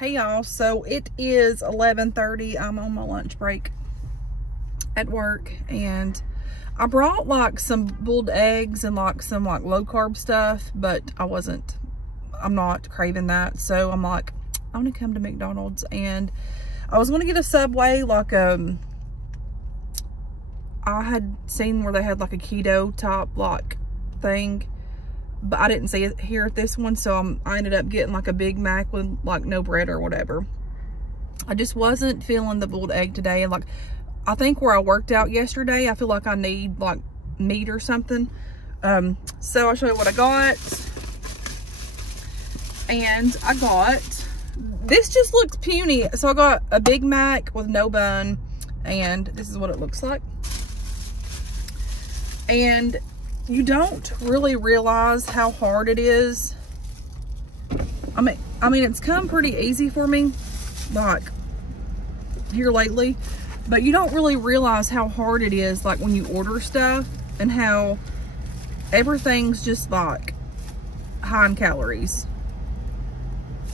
Hey y'all, so it is 11:30. I'm on my lunch break at work, and I brought like some boiled eggs and like some like low carb stuff, but I'm not craving that. So I'm like, I'm gonna come to McDonald's, and I was gonna get a Subway. Like I had seen where they had like a keto top like thing, but I didn't see it here at this one, so I ended up getting like a Big Mac with like no bread or whatever. I just wasn't feeling the boiled egg today, and like I think where I worked out yesterday, I feel like I need like meat or something. So I'll show you what I got. And I got, this just looks puny, so I got a Big Mac with no bun, and this is what it looks like. And you don't really realize how hard it is. I mean, it's come pretty easy for me, like, here lately. But you don't really realize how hard it is, like, when you order stuff, and how everything's just, like, high in calories.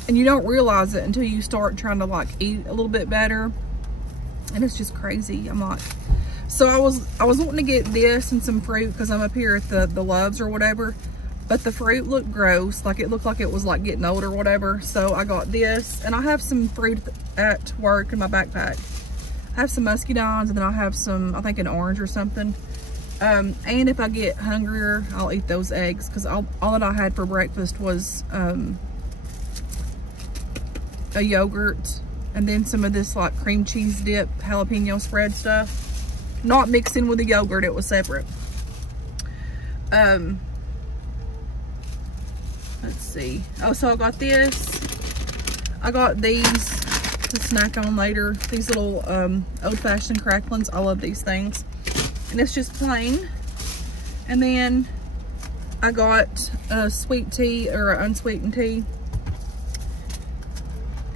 And you don't realize it until you start trying to, like, eat a little bit better. And it's just crazy. I'm like... So I was wanting to get this and some fruit because I'm up here at the Loves or whatever, but the fruit looked gross. Like it looked like it was like getting old or whatever. So I got this, and I have some fruit at work in my backpack. I have some muscadines, and then I have some, I think, an orange or something. And if I get hungrier, I'll eat those eggs, because all that I had for breakfast was a yogurt, and then some of this like cream cheese dip jalapeno spread stuff. Not mixed in with the yogurt, it was separate. Let's see. Oh, so I got this. I got these to snack on later. These little old-fashioned cracklings. I love these things. And it's just plain. And then I got a sweet tea or an unsweetened tea.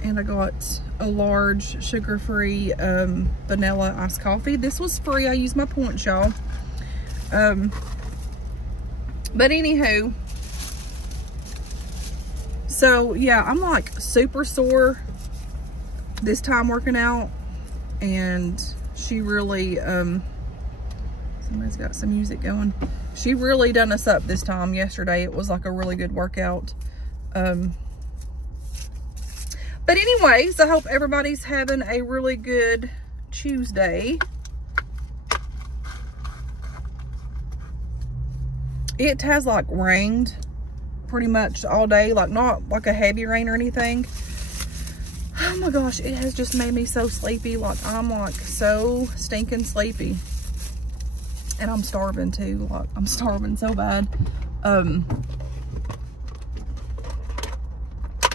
And I got a large sugar-free vanilla iced coffee. This was free. I used my points, y'all. But anywho, so yeah, I'm like super sore this time working out, and she really somebody's got some music going. She really done us up this time. Yesterday it was like a really good workout. But anyways, I hope everybody's having a really good Tuesday. It has like rained pretty much all day, like not like a heavy rain or anything. Oh my gosh, it has just made me so sleepy. Like I'm like so stinking sleepy. And I'm starving too. Like I'm starving so bad. I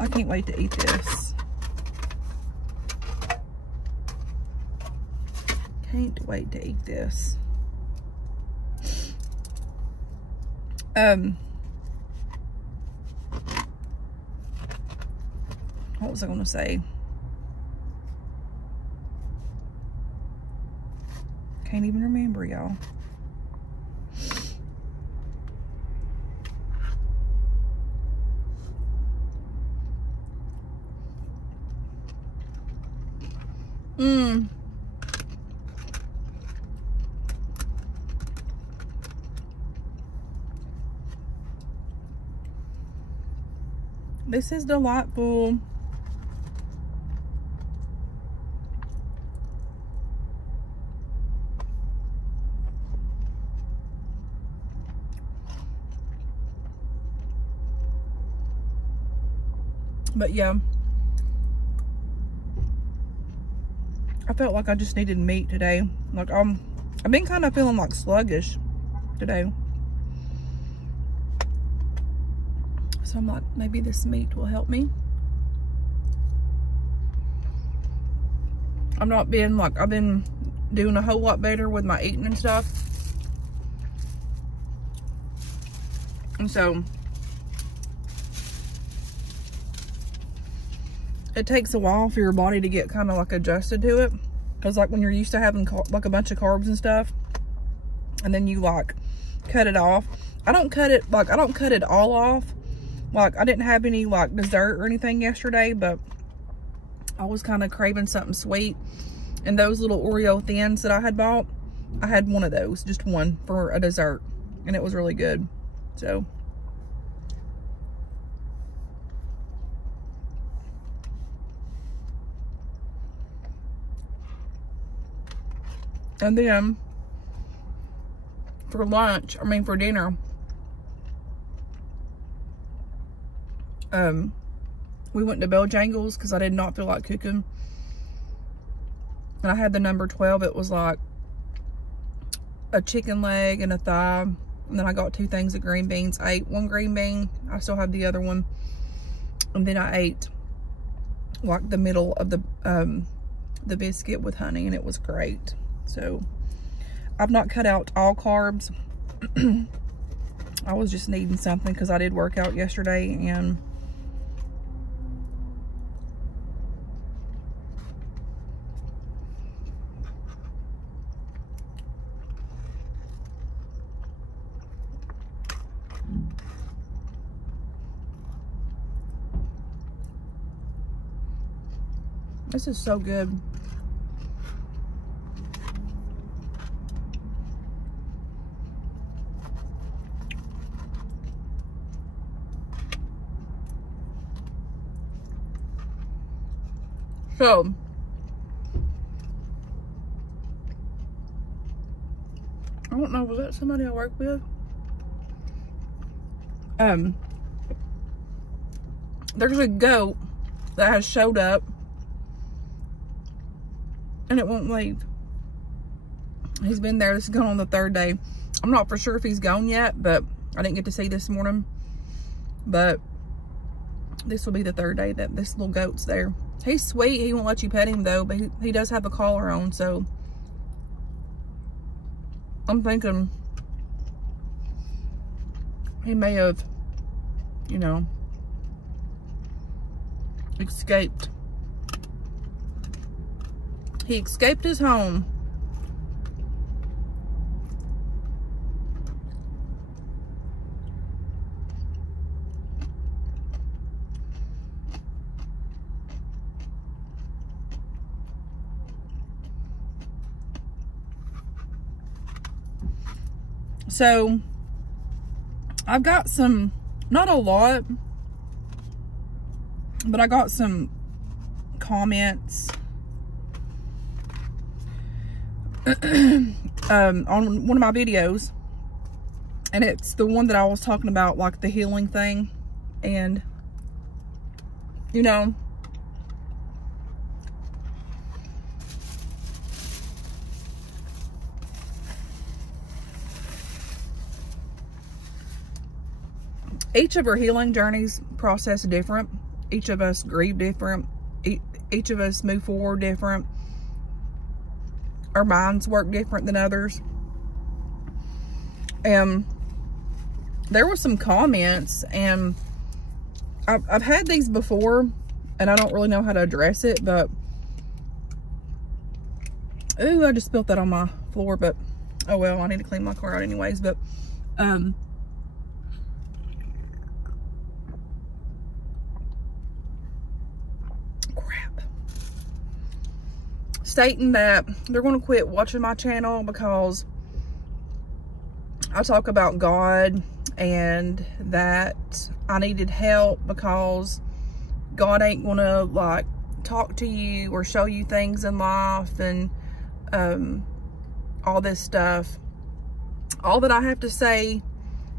can't wait to eat this. Can't wait to eat this. What was I going to say? Can't even remember, y'all. This is delightful. But yeah, I felt like I just needed meat today. Like I've been kind of feeling like sluggish today. So I'm like, maybe this meat will help me. I'm not being like, I've been doing a whole lot better with my eating and stuff. And so it takes a while for your body to get kind of like adjusted to it. Because like when you're used to having like a bunch of carbs and stuff, and then you like cut it off. I don't cut it all off. Like I didn't have any like dessert or anything yesterday, but I was kind of craving something sweet. And those little Oreo Thins that I had bought, I had one of those, just one for a dessert. And it was really good. So. And then for dinner, we went to Bojangles because I did not feel like cooking. And I had the number 12. It was like a chicken leg and a thigh. And then I got 2 things of green beans. I ate 1 green bean. I still have the other one. And then I ate like the middle of the biscuit with honey, and it was great. So I've not cut out all carbs. I was just needing something because I did work out yesterday, and this is so good. So, I don't know, was that somebody I work with? There's a goat that has showed up and it won't leave. He's been there. This is going on the 3rd day. I'm not for sure if he's gone yet, but I didn't get to see this morning. But this will be the 3rd day that this little goat's there. He's sweet. He won't let you pet him though, but he does have a collar on, so I'm thinking he may have, you know, escaped. He escaped his home. So I've got some, not a lot, but I got some comments on one of my videos, and it's the one that I was talking about, like the healing thing. And you know, each of our healing journeys process different. Each of us grieve different. Each of us move forward different. Our minds work different than others. And there were some comments, and I've had these before, and I don't really know how to address it, but ooh, I just spilled that on my floor, but oh well, I need to clean my car out anyways. But stating that they're going to quit watching my channel because I talk about God and that I needed help because God ain't going to like talk to you or show you things in life and all this stuff. All that I have to say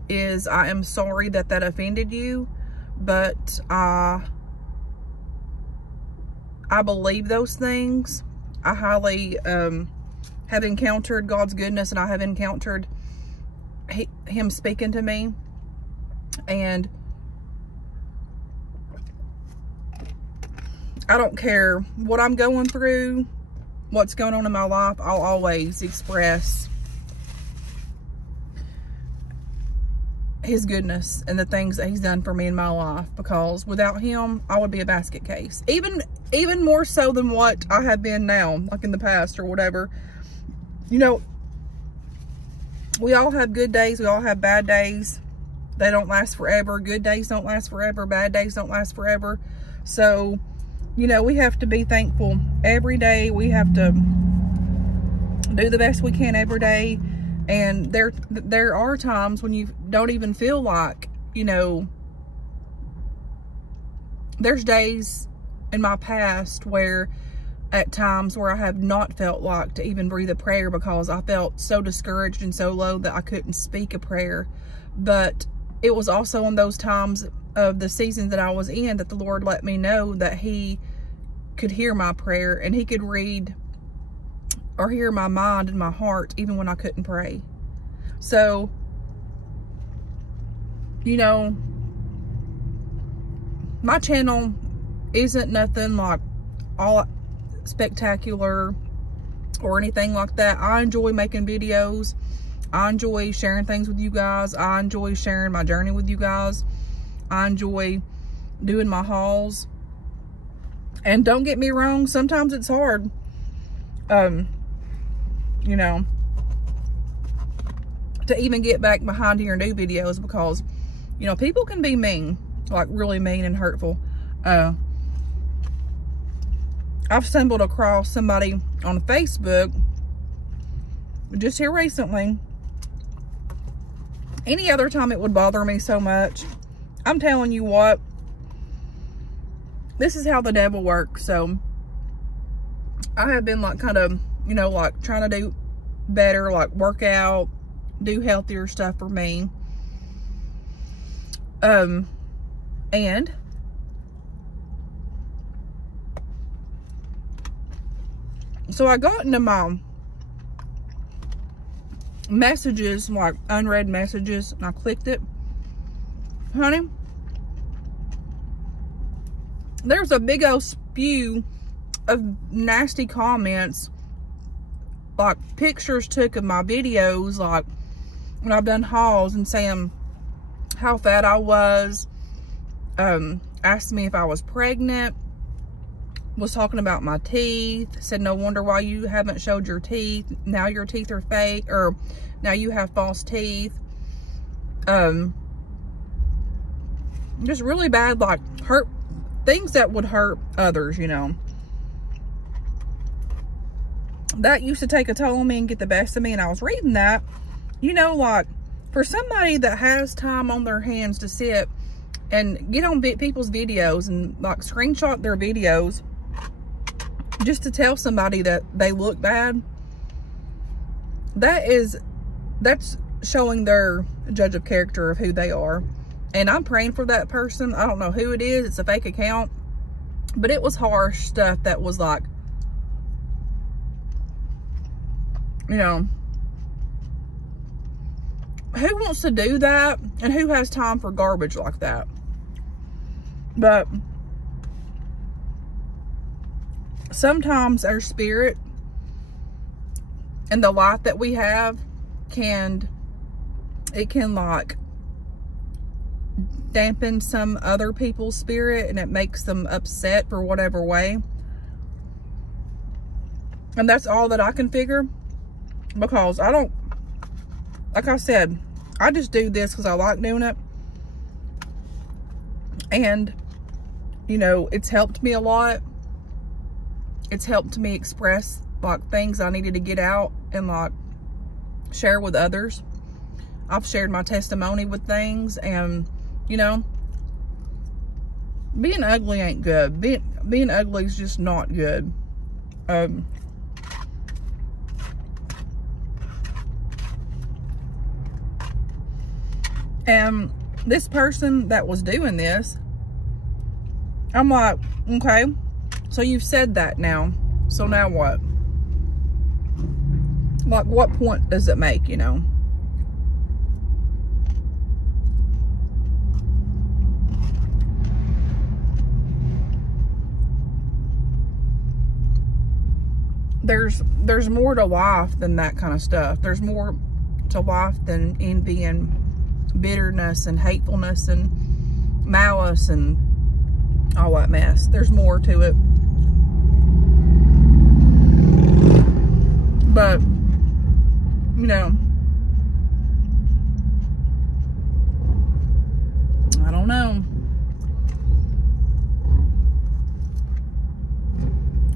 is I am sorry that that offended you, but I believe those things. I highly have encountered God's goodness, and I have encountered Him speaking to me. And I don't care what I'm going through, what's going on in my life, I'll always express His goodness and the things that He's done for me in my life, because without Him, I would be a basket case. Even more so than what I have been now, like in the past or whatever. You know, we all have good days. We all have bad days. They don't last forever. Good days don't last forever. Bad days don't last forever. So you know, we have to be thankful every day. We have to do the best we can every day. And there are times when you don't even feel like, you know, there's days in my past where at times where I have not felt like to even breathe a prayer because I felt so discouraged and so low that I couldn't speak a prayer. But it was also in those times of the season that I was in that the Lord let me know that he could hear my prayer and he could read or hear my mind and my heart even when I couldn't pray. So, you know, my channel isn't nothing like all spectacular or anything like that. I enjoy making videos. I enjoy sharing things with you guys. I enjoy sharing my journey with you guys. I enjoy doing my hauls. And don't get me wrong, sometimes it's hard. You know, to even get back behind here and do videos because, you know, people can be mean, like really mean and hurtful. I've stumbled across somebody on Facebook just here recently. Any other time it would bother me so much. I'm telling you what, this is how the devil works. So I have been like kind of, you know, like trying to do better, like work out, do healthier stuff for me. And so I got into my messages, like unread messages, and I clicked it. Honey, there's a big old spew of nasty comments, like pictures took of my videos, like when I've done hauls, and saying how fat I was, asked me if I was pregnant, was talking about my teeth, said no wonder why you haven't showed your teeth, now your teeth are fake, or now you have false teeth. Just really bad, like hurt things that would hurt others, you know. That used to take a toll on me and get the best of me. And I was reading that, you know, like for somebody that has time on their hands to sit and get on people's videos and like screenshot their videos just to tell somebody that they look bad, that's showing their judge of character of who they are. And I'm praying for that person. I don't know who it is. It's a fake account. But it was harsh stuff that was like, you know, who wants to do that? And who has time for garbage like that? But sometimes our spirit and the life that we have can like dampen some other people's spirit, and it makes them upset for whatever way. And that's all that I can figure, because I don't, like I said, I just do this because I like doing it. And, you know, it's helped me a lot. It's helped me express like things I needed to get out and like share with others. I've shared my testimony with things, and you know, being ugly ain't good. Being ugly is just not good. And this person that was doing this, I'm like, okay, so you've said that now. So now what? Like, what point does it make, you know? There's more to life than that kind of stuff. There's more to life than envy and bitterness and hatefulness and malice and all that mess. There's more to it. But, you know, I don't know.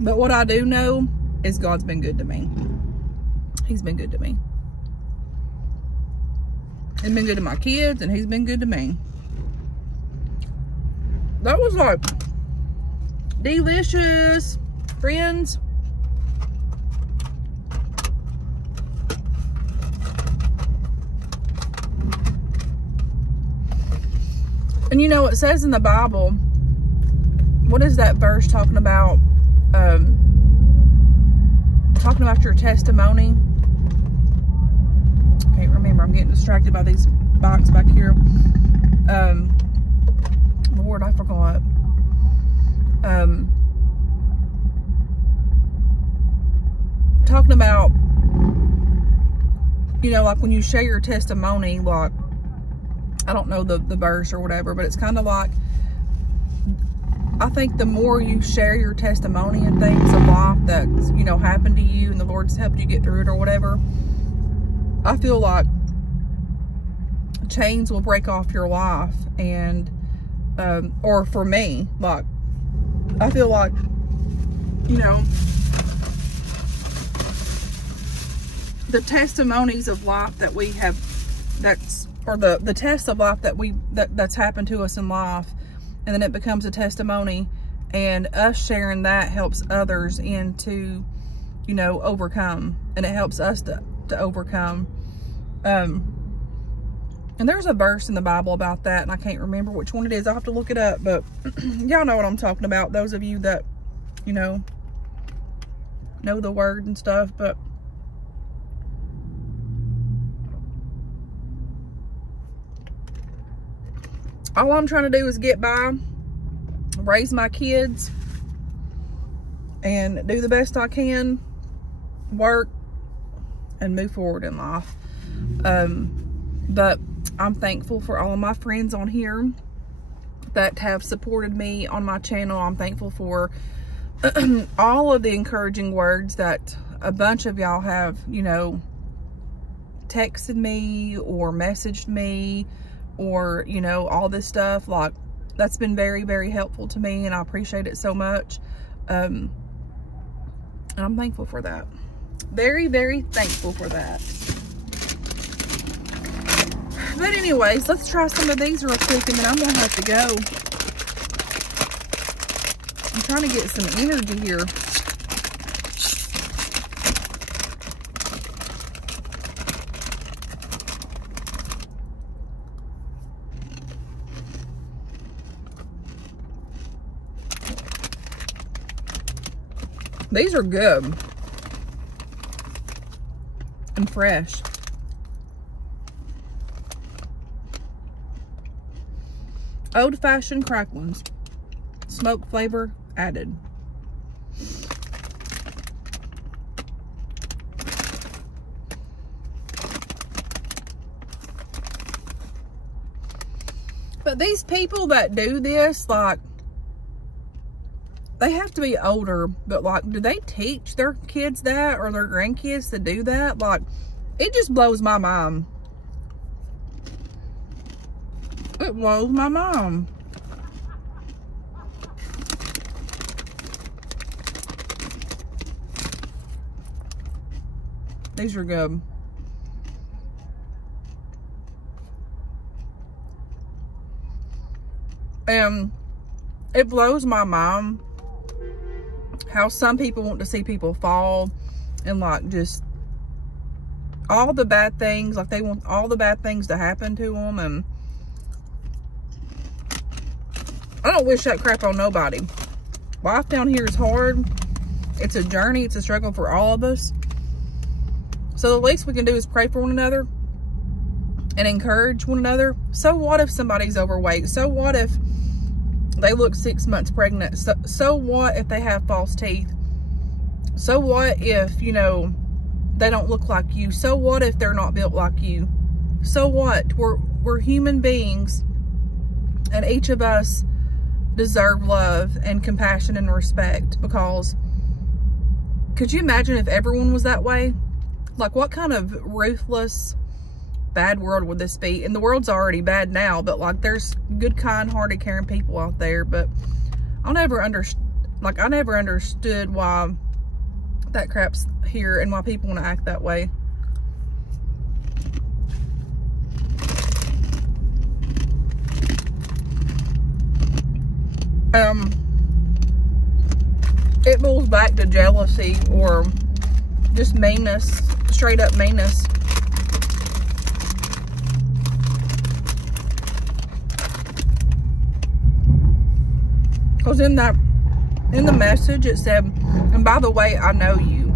But what I do know is God's been good to me. He's been good to me. He's been good to my kids, and he's been good to me. That was like delicious, friends. And you know, it says in the Bible, what is that verse talking about? Talking about your testimony. I can't remember. I'm getting distracted by these bikes back here. Lord, I forgot. Talking about, you know, like when you share your testimony, like, I don't know the verse or whatever, but it's kind of like, I think the more you share your testimony and things of life that's, you know, happened to you and the Lord's helped you get through it or whatever, I feel like chains will break off your life. And or for me, like, I feel like, you know, the testimonies of life that we have, or the test of life that's happened to us in life, and then it becomes a testimony, and us sharing that helps others into, you know, overcome, and it helps us to overcome. And there's a verse in the Bible about that, and I can't remember which one it is. I'll have to look it up, but y'all know what I'm talking about. Those of you that, you know the word and stuff. But all I'm trying to do is get by, raise my kids, and do the best I can, work, and move forward in life. But I'm thankful for all of my friends on here that have supported me on my channel. I'm thankful for all of the encouraging words that a bunch of y'all have, you know, texted me or messaged me, or, you know, all this stuff. Like, that's been very, very helpful to me, and I appreciate it so much. And I'm thankful for that. Very, very thankful for that. But anyways, let's try some of these real quick, and then I'm gonna have to go. I'm trying to get some energy here. These are good and fresh. Old-fashioned cracklings, smoke flavor added. But these people that do this, like, they have to be older, but like, do they teach their kids that, or their grandkids to do that? Like, it just blows my mind. It blows my mind. These are good. And it blows my mind how some people want to see people fall, and like, just all the bad things, like they want all the bad things to happen to them. And I don't wish that crap on nobody. Life down here is hard. It's a journey. It's a struggle for all of us. So the least we can do is pray for one another and encourage one another. So what if somebody's overweight? So what if they look 6 months pregnant? So what if they have false teeth? So what if, you know, they don't look like you? So what if they're not built like you? So what? We're human beings, and each of us deserve love and compassion and respect. Because could you imagine if everyone was that way? Like, what kind of ruthless, bad world would this be? And the world's already bad now, but like, there's good, kind-hearted, caring people out there. But I'll never Like, I never understood why that crap's here and why people want to act that way. It boils back to jealousy or just meanness, straight up meanness. Because in the message it said, and by the way, I know you.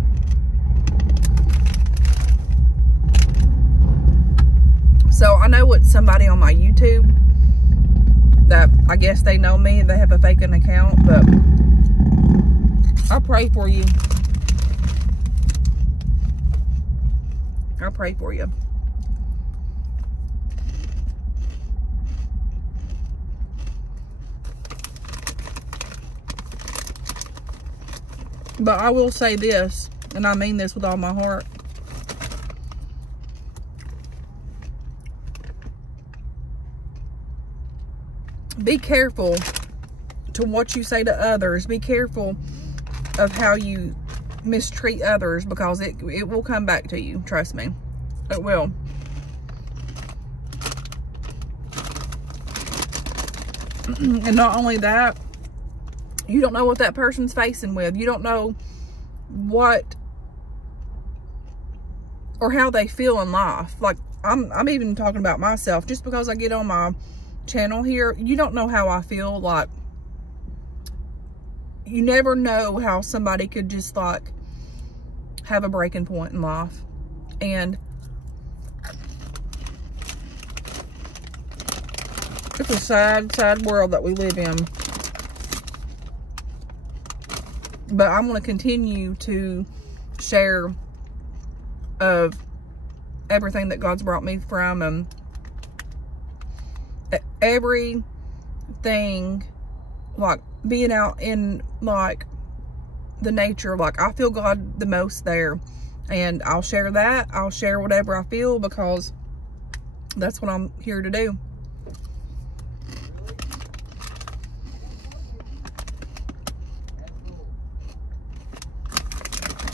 So I know it's somebody on my YouTube that I guess they know me, they have a fake account, but I pray for you. I pray for you. But I will say this, and I mean this with all my heart. Be careful to what you say to others. Be careful of how you mistreat others, because it will come back to you. Trust me. It will. And not only that, you don't know what that person's facing with. You don't know what or how they feel in life. Like, I'm even talking about myself. Just because I get on my channel here, you don't know how I feel. Like, you never know how somebody could just, like, have a breaking point in life. And it's a sad, sad world that we live in. But I'm going to continue to share of everything that God's brought me from, and everything, like being out in like the nature. Like, I feel God the most there, and I'll share that. I'll share whatever I feel, because that's what I'm here to do.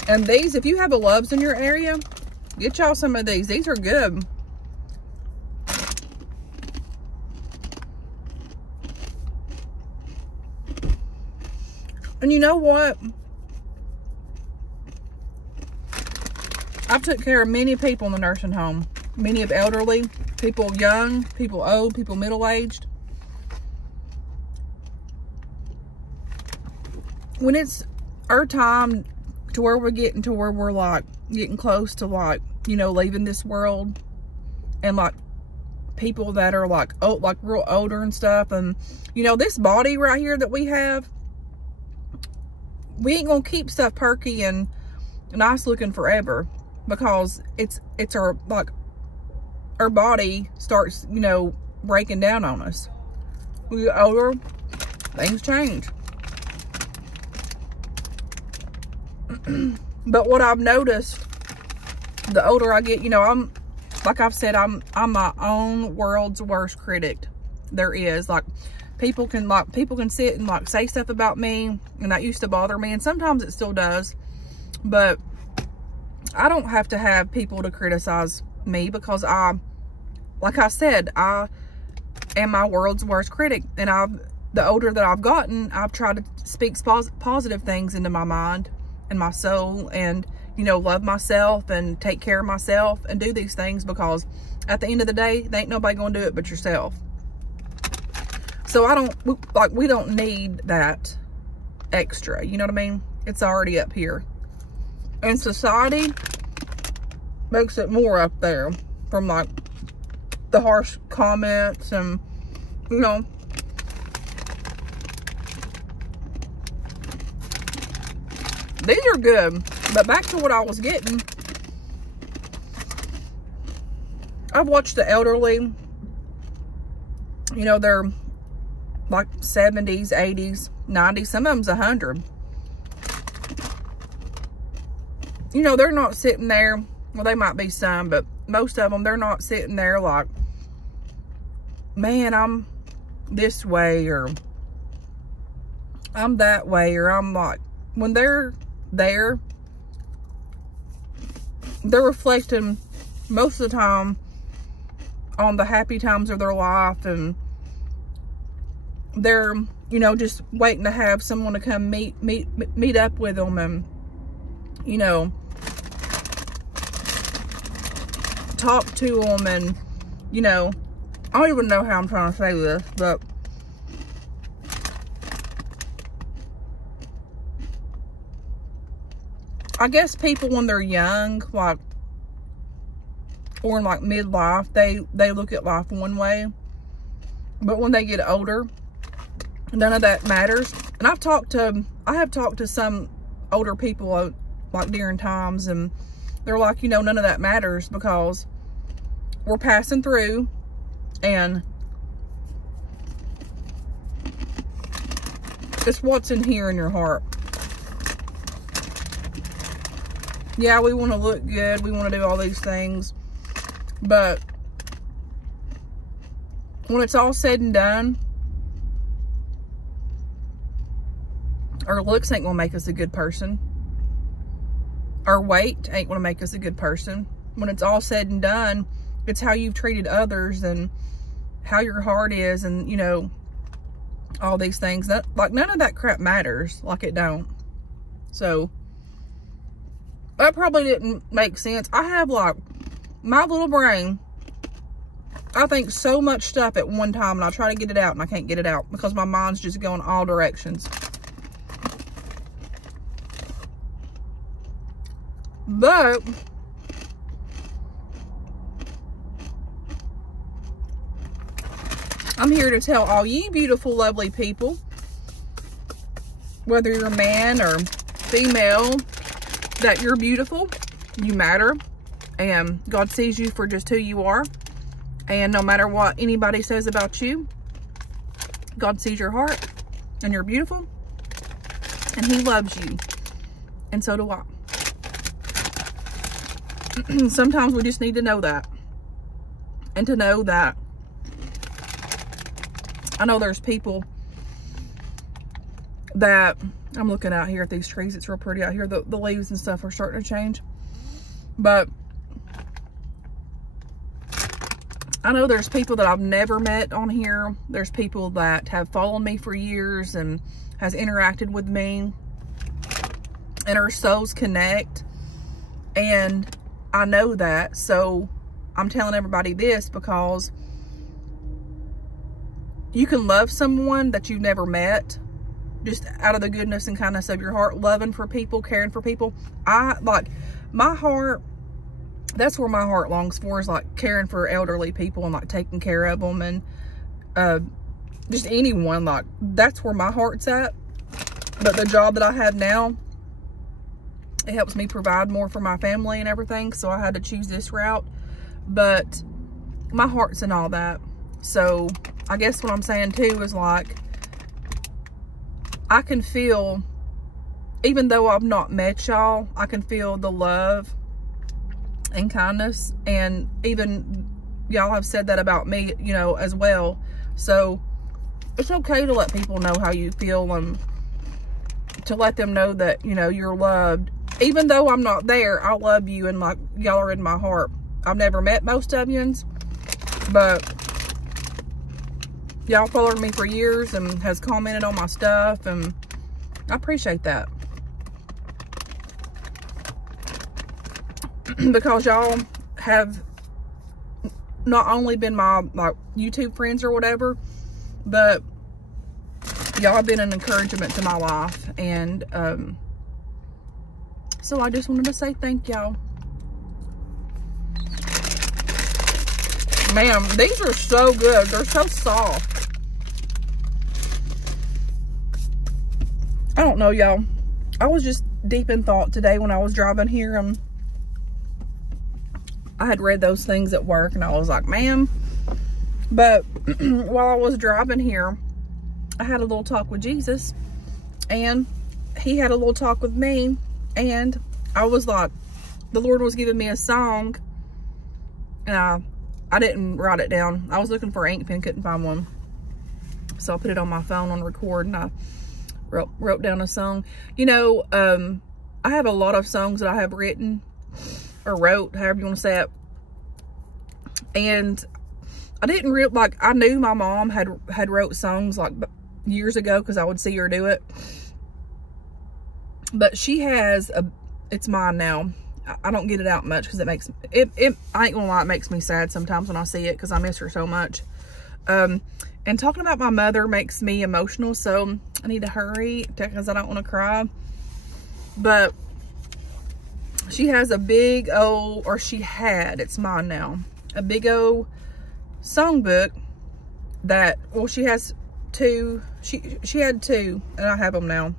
And these, if you have a Love's in your area, get y'all some of these. These are good. And you know what? I've took care of many people in the nursing home. Many of elderly, people young, people old, people middle-aged. When it's our time to where we're getting to where we're like getting close to, like, you know, leaving this world, and like people that are like, oh, like real older and stuff, and you know, this body right here that we have, we ain't gonna keep stuff perky and nice looking forever, because it's our, like, our body starts, you know, breaking down on us. We get older, things change. But what I've noticed, the older I get, you know, I'm, like I've said, I'm my own world's worst critic there is. Like, people can sit and like say stuff about me, and that used to bother me, and sometimes it still does, but I don't have to have people to criticize me, because like I said, I am my world's worst critic. And the older that I've gotten, I've tried to speak positive things into my mind and my soul, and, you know, love myself and take care of myself and do these things, because at the end of the day, there ain't nobody gonna do it but yourself. So we don't need that extra, you know what I mean? It's already up here. And society makes it more up there, from like the harsh comments and, you know. These are good, but back to what I was getting. I've watched the elderly, you know, they're like 70s, 80s, 90s, some of them's 100. You know, they're not sitting there, well, they might be some, but most of them, they're not sitting there like, man, I'm this way, or I'm that way, or I'm like, when they're there, they're reflecting most of the time on the happy times of their life, and they're, you know, just waiting to have someone to come meet up with them, and, you know, talk to them, and, you know, I don't even know how I'm trying to say this, but I guess people when they're young, like, or in like midlife, they look at life one way, but when they get older, none of that matters. And I have talked to some older people like during times, and they're like, you know, none of that matters because we're passing through, and it's what's in here in your heart. Yeah, we want to look good, we want to do all these things, but when it's all said and done, our looks ain't gonna make us a good person. Our weight ain't gonna make us a good person. When it's all said and done, it's how you've treated others and how your heart is, and, you know, all these things. Like, none of that crap matters. Like, it don't. So, that probably didn't make sense. I have, like, my little brain, I think so much stuff at one time, and I try to get it out, and I can't get it out because my mind's just going all directions. But I'm here to tell all you beautiful, lovely people, whether you're a man or female, that you're beautiful, you matter, and God sees you for just who you are. And no matter what anybody says about you, God sees your heart, and you're beautiful, and He loves you, and so do I. Sometimes we just need to know that, and to know that, I know there's people that, I'm looking out here at these trees, it's real pretty out here, the leaves and stuff are starting to change, but I know there's people that I've never met on here. There's people that have followed me for years and has interacted with me, and our souls connect, and I know that. So I'm telling everybody this because you can love someone that you've never met just out of the goodness and kindness of your heart, loving for people, caring for people. My heart, that's where my heart longs for, is like caring for elderly people and like taking care of them, and just anyone. Like, that's where my heart's at. But the job that I have now, it helps me provide more for my family and everything, so I had to choose this route. But my heart's in all that. So I guess what I'm saying too is, like, I can feel, even though I've not met y'all, I can feel the love and kindness, and even y'all have said that about me, you know, as well. So it's okay to let people know how you feel, and to let them know that, you know, you're loved. Even though I'm not there, I love you, and like, y'all are in my heart. I've never met most of yous, but y'all followed me for years and has commented on my stuff, and I appreciate that. Because y'all have not only been my YouTube friends or whatever, but y'all have been an encouragement to my life. And so I just wanted to say thank y'all. Man, these are so good. They're so soft. I don't know, y'all. I was just deep in thought today when I was driving here, and I had read those things at work, and I was like, man. But while I was driving here, I had a little talk with Jesus, and He had a little talk with me, and I was like, the Lord was giving me a song, and I didn't write it down. I was looking for an ink pen, couldn't find one. So I put it on my phone on record, and I wrote down a song. You know, I have a lot of songs that I have written or wrote, however you want to say it. And I didn't like, I knew my mom had wrote songs like years ago because I would see her do it. But she has it's mine now. I don't get it out much because I ain't gonna lie, it makes me sad sometimes when I see it because I miss her so much. And talking about my mother makes me emotional, so I need to hurry because I don't want to cry. But she has a big old, or she had, it's mine now, a big old songbook that, well, she has two. She had two, and I have them now.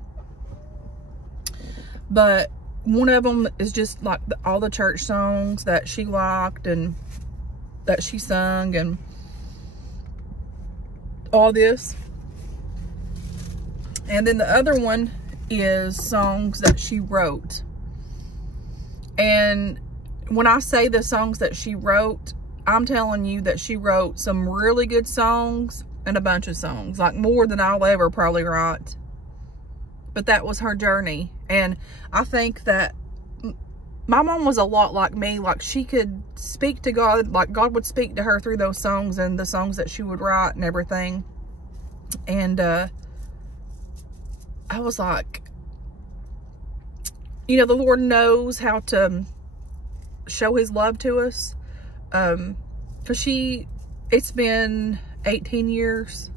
But one of them is just like all the church songs that she liked and that she sung and all this. And then the other one is songs that she wrote. And when I say the songs that she wrote, I'm telling you that she wrote some really good songs and a bunch of songs, like more than I'll ever probably write. But that was her journey. And I think that my mom was a lot like me. Like, she could speak to God, like God would speak to her through those songs and the songs that she would write and everything. And I was like, you know, the Lord knows how to show his love to us. Because it's been 18 years,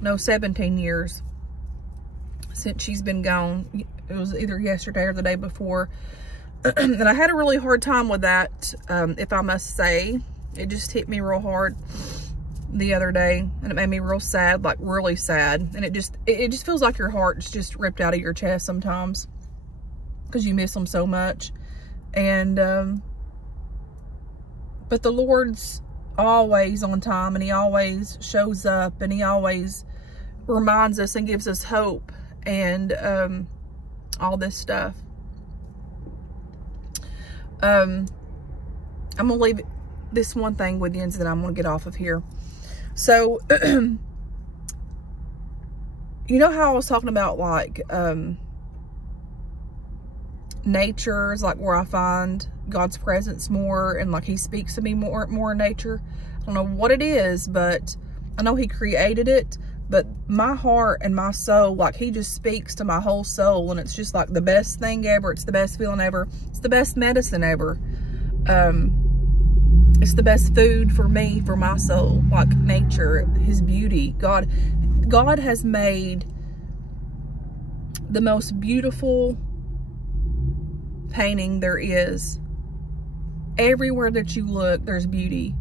no, 17 years since she's been gone. It was either yesterday or the day before. And I had a really hard time with that, if I must say. It just hit me real hard the other day, and it made me real sad, like really sad. And it just feels like your heart's just ripped out of your chest sometimes because you miss them so much. And but the Lord's always on time, and he always shows up, and he always reminds us and gives us hope and all this stuff. I'm gonna leave this one thing with you, and then I'm gonna get off of here. So you know how I was talking about like nature is like where I find God's presence more, and like he speaks to me more in nature. I don't know what it is, but I know he created it. But my heart and my soul, like he just speaks to my whole soul, and it's just like the best thing ever. It's the best feeling ever. It's the best medicine ever. It's the best food for me, for my soul, like nature, his beauty. God has made the most beautiful painting there is. Everywhere that you look, there's beauty.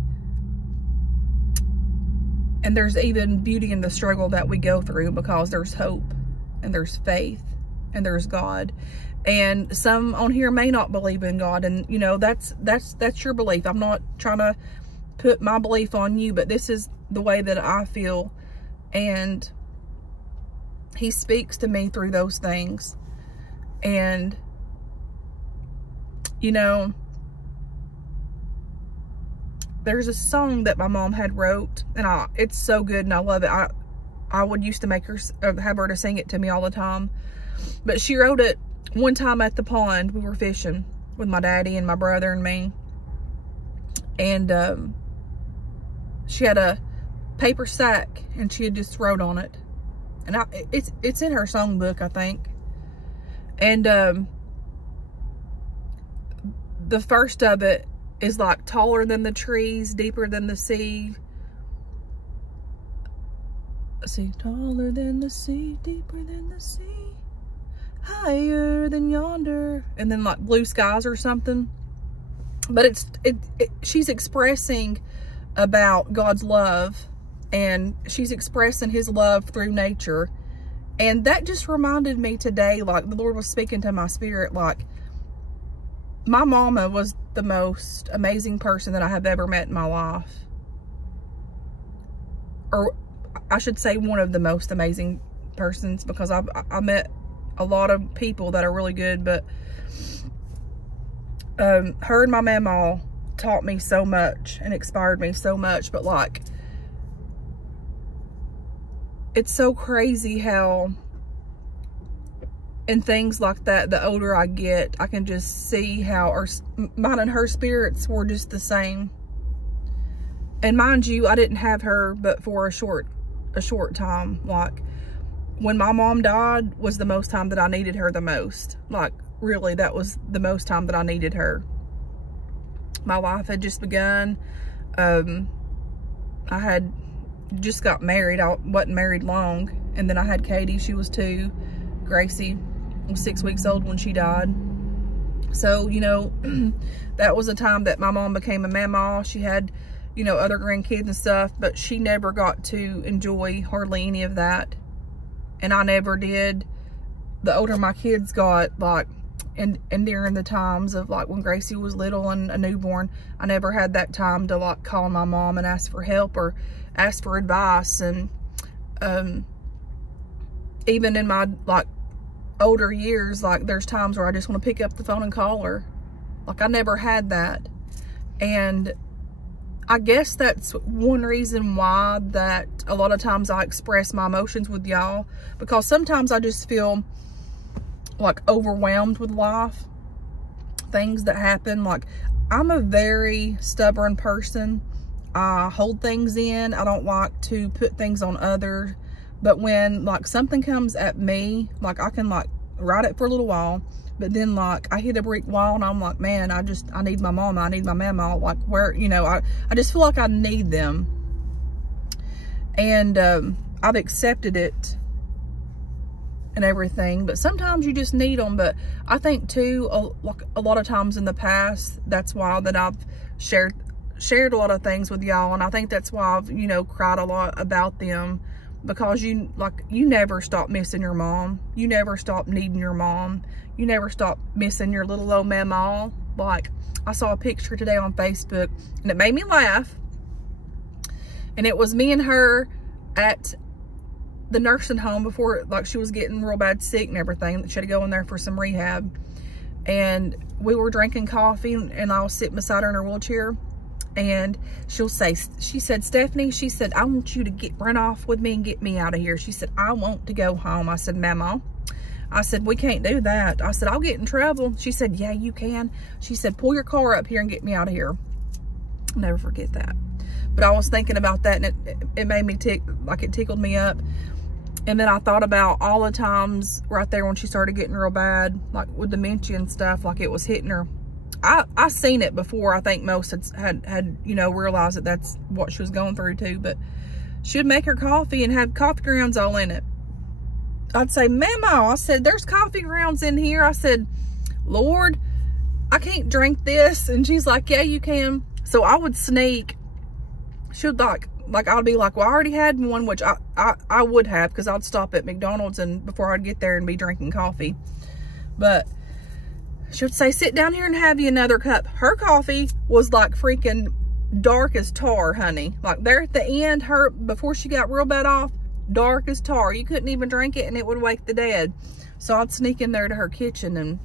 And there's even beauty in the struggle that we go through, because there's hope and there's faith and there's God. And some on here may not believe in God, and you know, that's your belief. I'm not trying to put my belief on you, but this is the way that I feel. And he speaks to me through those things. And you know, there's a song that my mom had wrote, and it's so good and I love it. I would used to make her, have her to sing it to me all the time. But she wrote it one time at the pond. We were fishing with my daddy and my brother and me. And she had a paper sack, and she had just wrote on it. And it's in her songbook, I think. And the first of it is like, taller than the trees, deeper than the sea. See, taller than the sea, deeper than the sea, higher than yonder. And then like blue skies or something. But she's expressing about God's love, and she's expressing his love through nature. And that just reminded me today, like the Lord was speaking to my spirit, like my mama was the most amazing person that I have ever met in my life. Or I should say one of the most amazing persons, because I met a lot of people that are really good, but her and my mama taught me so much and inspired me so much. But like, it's so crazy how in things like that, the older I get, I can just see how mine and her spirits were just the same. And mind you, I didn't have her but for a short time. Like, when my mom died was the most time that I needed her the most. Like, really, that was the most time that I needed her. My life had just begun. I had just got married. I wasn't married long. And then I had Katie. She was 2. Gracie was 6 weeks old when she died. So, you know, that was a time that my mom became a mama. She had, you know, other grandkids and stuff, but she never got to enjoy hardly any of that. And I never did. The older my kids got, like, and during the times of, like, when Gracie was little and a newborn, I never had that time to, like, call my mom and ask for help or ask for advice. And even in my, like, older years, like, there's times where I just want to pick up the phone and call her. Like, I never had that. And I guess that's one reason why that a lot of times I express my emotions with y'all, because sometimes I just feel like overwhelmed with life, things that happen. Like, I'm a very stubborn person. I hold things in. I don't like to put things on others. But when, like, something comes at me, like, I can, like, ride it for a little while. But then, like, I hit a brick wall and I'm like, man, I need my mama. I need my mama. Like, where, you know, I just feel like I need them. And I've accepted it and everything. But sometimes you just need them. But I think, too, like, a lot of times in the past, that's why that I've shared a lot of things with y'all. And I think that's why I've, you know, cried a lot about them. Because you never stop missing your mom. You never stop needing your mom. You never stop missing your little old mama. Like, I saw a picture today on Facebook and it made me laugh. And it was me and her at the nursing home before, like, she was getting real bad sick and everything. She had to go in there for some rehab. And we were drinking coffee and I was sitting beside her in her wheelchair. And she said, Stephanie, she said, I want you to run off with me and get me out of here. She said, I want to go home. I said, Mama, I said, we can't do that. I said, I'll get in trouble. She said, yeah, you can. She said, pull your car up here and get me out of here. I'll never forget that. But I was thinking about that and it made me it tickled me up. And then I thought about all the times right there when she started getting real bad, like with dementia and stuff, like it was hitting her. I seen it before. I think most had you know, realized that that's what she was going through too. But she would make her coffee and have coffee grounds all in it. I'd say, Mama, I said, there's coffee grounds in here. I said, Lord, I can't drink this. And she's like, yeah, you can. So I would sneak. She would like I'd be like, well, I already had one, which I would have, because I'd stop at McDonald's and before I'd get there and be drinking coffee. But she would say, sit down here and have you another cup. Her coffee was like freaking dark as tar, honey. Like there at the end, before she got real bad off, dark as tar. You couldn't even drink it and it would wake the dead. So I'd sneak in there to her kitchen and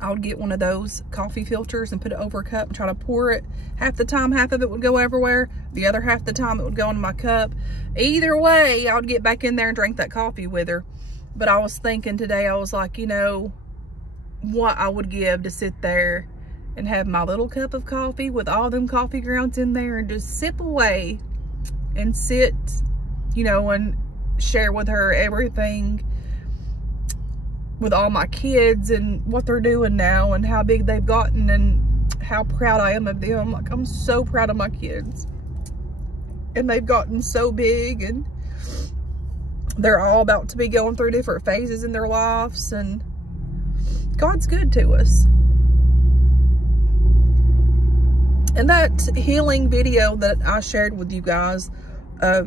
I would get one of those coffee filters and put it over a cup and try to pour it. Half the time, half of it would go everywhere. The other half the time, it would go into my cup. Either way, I would get back in there and drink that coffee with her. But I was thinking today, I was like, you know, what I would give to sit there and have my little cup of coffee with all them coffee grounds in there and just sip away and sit, you know, and share with her everything with all my kids and what they're doing now and how big they've gotten and how proud I am of them. Like, I'm so proud of my kids. And they've gotten so big and they're all about to be going through different phases in their lives, and God's good to us. And that healing video that I shared with you guys, a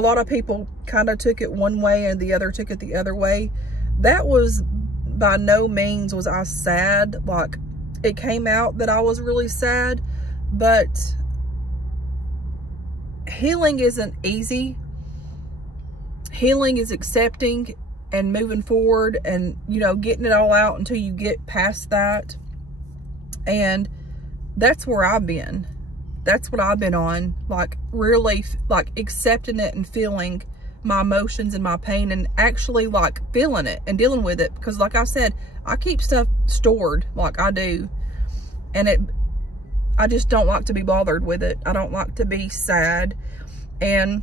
lot of people kind of took it one way and the other took it the other way. That was by no means was I sad. Like, it came out that I was really sad, but healing isn't easy. Healing is accepting and moving forward and, you know, getting it all out until you get past that. And that's where I've been. that's what I've been on, like really like accepting it and feeling my emotions and my pain and actually like feeling it and dealing with it. Because like I said, I keep stuff stored, like I do, and I just don't like to be bothered with it. I don't like to be sad. And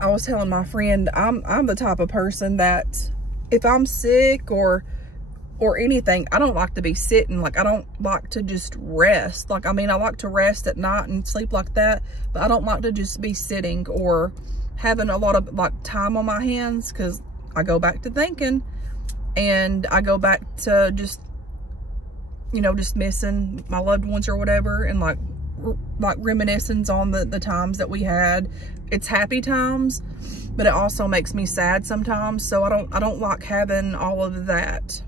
I was telling my friend, I'm the type of person that if I'm sick or anything, I don't like to be sitting. Like, I don't like to just rest. Like, I mean, I like to rest at night and sleep like that, but I don't like to just be sitting or having a lot of like time on my hands, because I go back to thinking and I go back to just, you know, just missing my loved ones or whatever, and like reminiscence on the times that we had. It's happy times, but it also makes me sad sometimes. So I don't like having all of that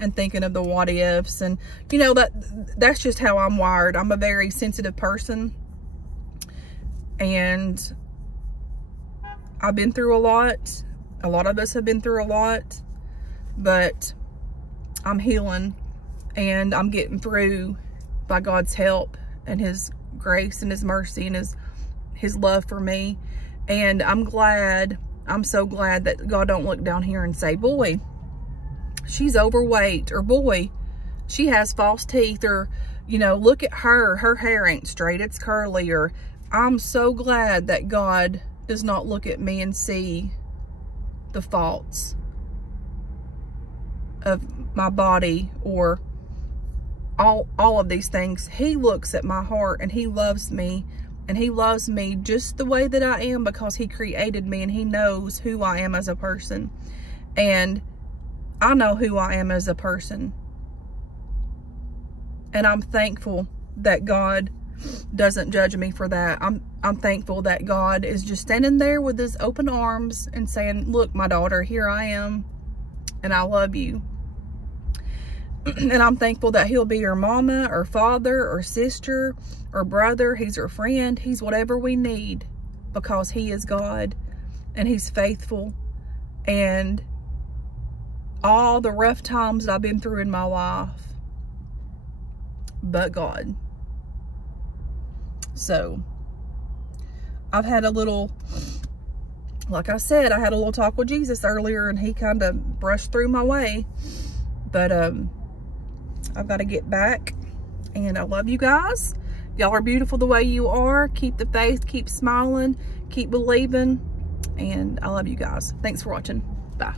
and thinking of the what ifs, and you know, that's just how I'm wired. I'm a very sensitive person, and I've been through a lot. A lot of us have been through a lot, but I'm healing and I'm getting through by God's help and his grace and his mercy and his love for me. And I'm so glad that God don't look down here and say, boy, she's overweight, or boy, she has false teeth, or, you know, look at her hair ain't straight, it's curly. Or I'm so glad that God does not look at me and see the faults of my body or all of these things. He looks at my heart and he loves me, and he loves me just the way that I am, because he created me and he knows who I am as a person. And I know who I am as a person. And I'm thankful that God doesn't judge me for that. I'm thankful that God is just standing there with his open arms and saying, look, my daughter, here I am, and I love you. And I'm thankful that he'll be your mama or father or sister or brother. He's your friend. He's whatever we need, because he is God and he's faithful. And all the rough times that I've been through in my life, but God. So I've had a little, like I said, I had a little talk with Jesus earlier, and he kind of brushed through my way. But I've got to get back, and I love you guys. Y'all are beautiful the way you are. Keep the faith, keep smiling, keep believing, and I love you guys. Thanks for watching. Bye.